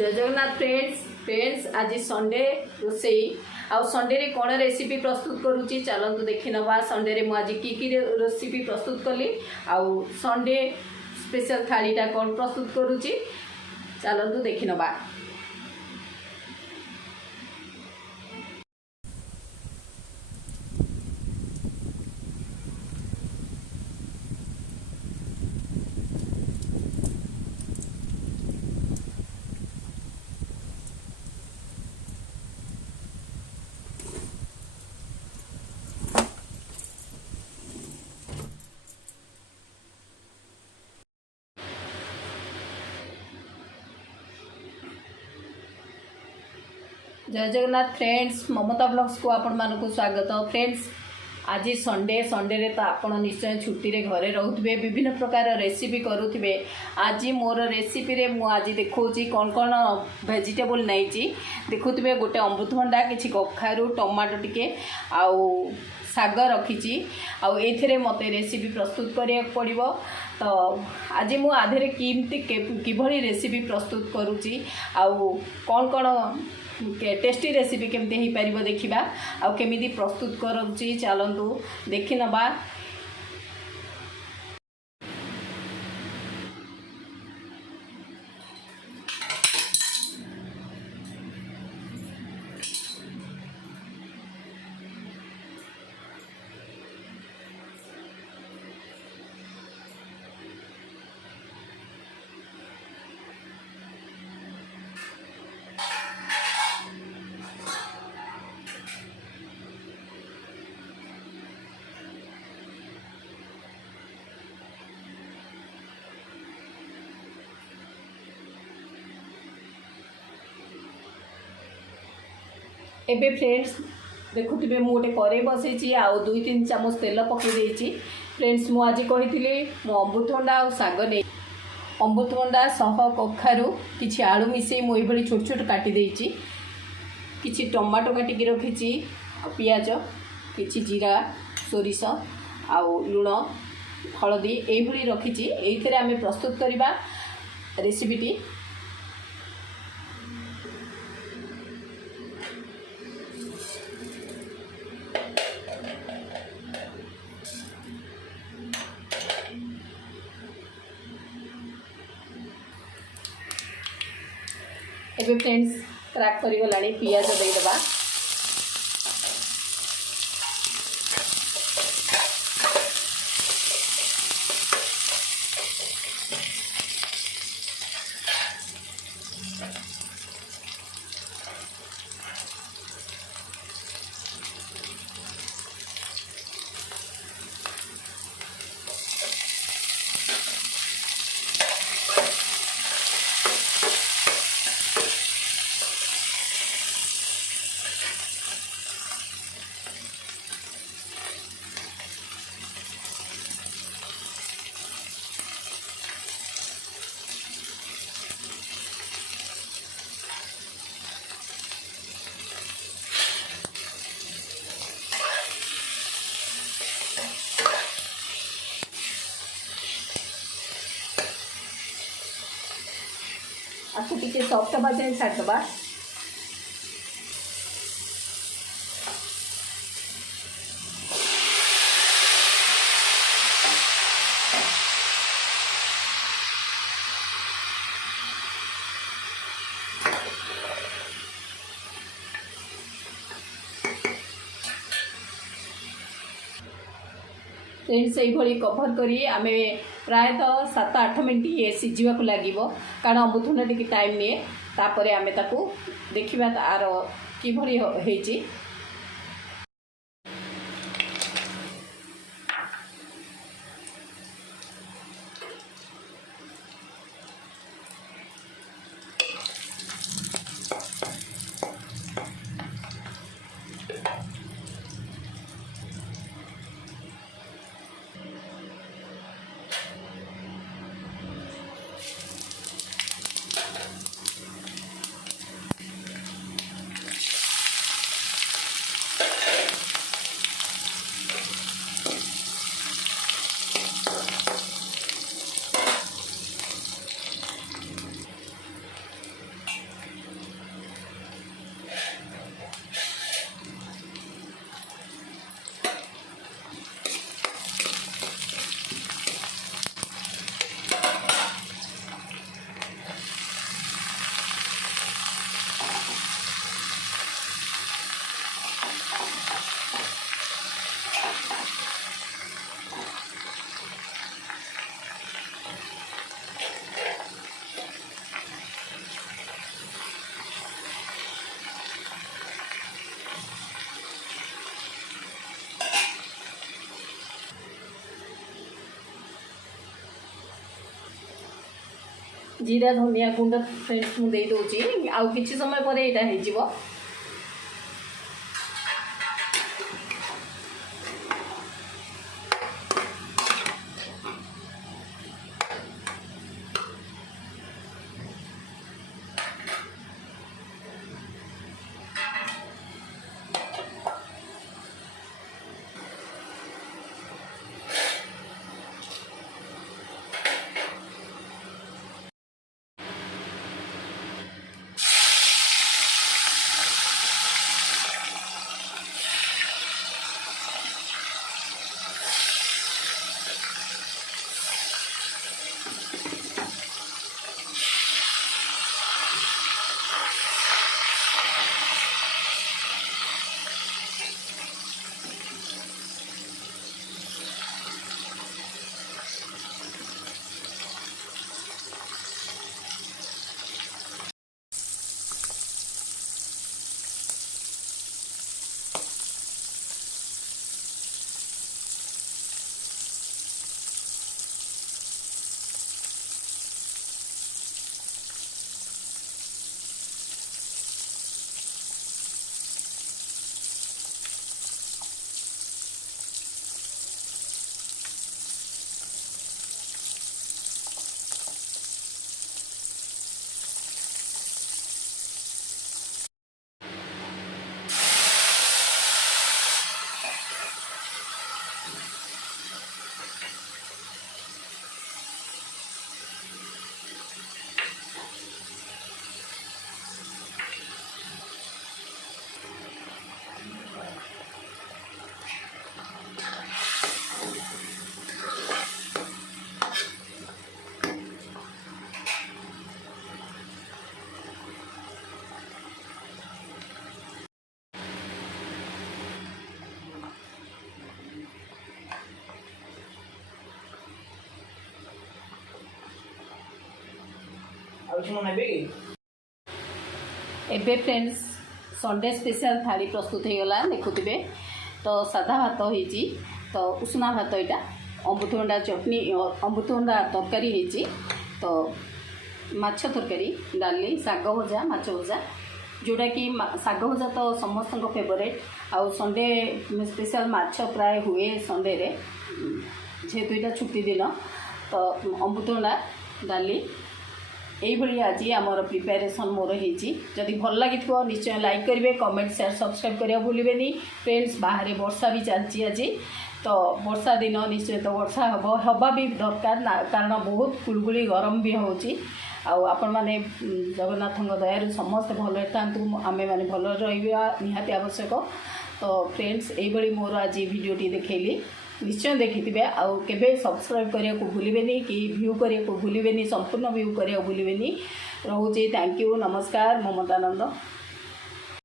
जय जगन्नाथ फ्रेंड्स आज संडे रोसई आउ संडे रे कौन रेसिपी प्रस्तुत करूची चलतु देखि नवा संडे रे मु आज की रेसिपी प्रस्तुत कली आउ संडे स्पेशल थालीटा कौन प्रस्तुत करूची चलतु देखि नवा। जय जगन्नाथ फ्रेंड्स ममता ब्लॉग्स को आपण मानक स्वागत। फ्रेंड्स आज संडे रे तो आपण निश्चय छुट्टी रे घरे रहउथबे विभिन्न प्रकार रेसिपी करूथबे। आज मोर रेसिपी रे मु आज देखौची कौन कौन वेजिटेबल नैची देखुथबे। गोटे अमृतभंडा किछि कखारू टमाटो टिके आउ साग रखीची आउ एथिरे मते रेसिपी प्रस्तुत करिया पड़िबो। तो आज मु आधेरे किभली रेसिपी प्रस्तुत करूची आउ कौन कौन टेस्टी रेसिपी केमती हो पार देखा आउ केमिति प्रस्तुत करूची चलतु देखि नबा। एबे फ्रेंड्स देखुथिबे मु गोटे करे बसैची आउ 2-3 चामच तेल पकई देइची। फ्रेंड्स मु आज कहिथिली मु अमृतभंडा आउ साग नै अमृतभंडा सह कखारू किछि आलू मिसई मु एभली छोट छोट काटी देइची। किछि टमाटो काटिकी रखिची पियाज किछि जीरा सोरिष आउ लुण हळदी एभली रखिची। एइथरे आमे प्रस्तुत करिबा रेसिपीटी। एबे फ्रेंड्स क्राक करी गलानी पियाज दे दबा। आपको टीके सॉफ्ट भाजन छाड़दबा। फ्रेंड्स यही कभर करी आमे प्रायतः 7-8 मिनट ये सिझा लगे कारण अमृतभंडा टी टाइम निए। तापर आमे ताकू देखिबा तार किभली होईची। जीरा धनिया गुंड फ्रेंड्स मु दे दोची आउ किछि समय पर एटा हे जिवो एबे फ्रेंड्स संडे स्पेशल थाली प्रस्तुत हो गला देखुथिबे तो सादा भात होईची तो उष्णा भात एटा अमृतभंडा चटनी अमृतभंडा तरकारी होईची तो माछ तरकारी डाली साग भजा माछ भजा जोटा कि साग भजा तो समस्त फेवरेट आउ संडे स्पेशल माछ प्राय हुए संडे रे जेहेतु एटा छुट्टी दिन तो अमृतभंडा डाली यही आज आमर प्रिपेरेसन मोर होती भल लगी निश्चय लाइक करेंगे कमेंट शेयर सब्सक्राइब करने भूलें फ्रेंड्स बाहर वर्षा भी चलती आज तो वर्षा दिन निश्चय तो वर्षा हवा भी दरकार कारण बहुत गुलगुली गरम भी होची आपण मैंने जगन्नाथ दयार समस्त भल था आम मैंने भल रहा निहाती आवश्यक तो फ्रेंड्स यही मोर आज वीडियोटी देखली निश्चय देखिथे आउ केबे सब्सक्राइब करने को भूलें कि व्यू करने को भूलें संपूर्ण व्यू करने को भूलें रोचे थैंक यू नमस्कार ममतानंद।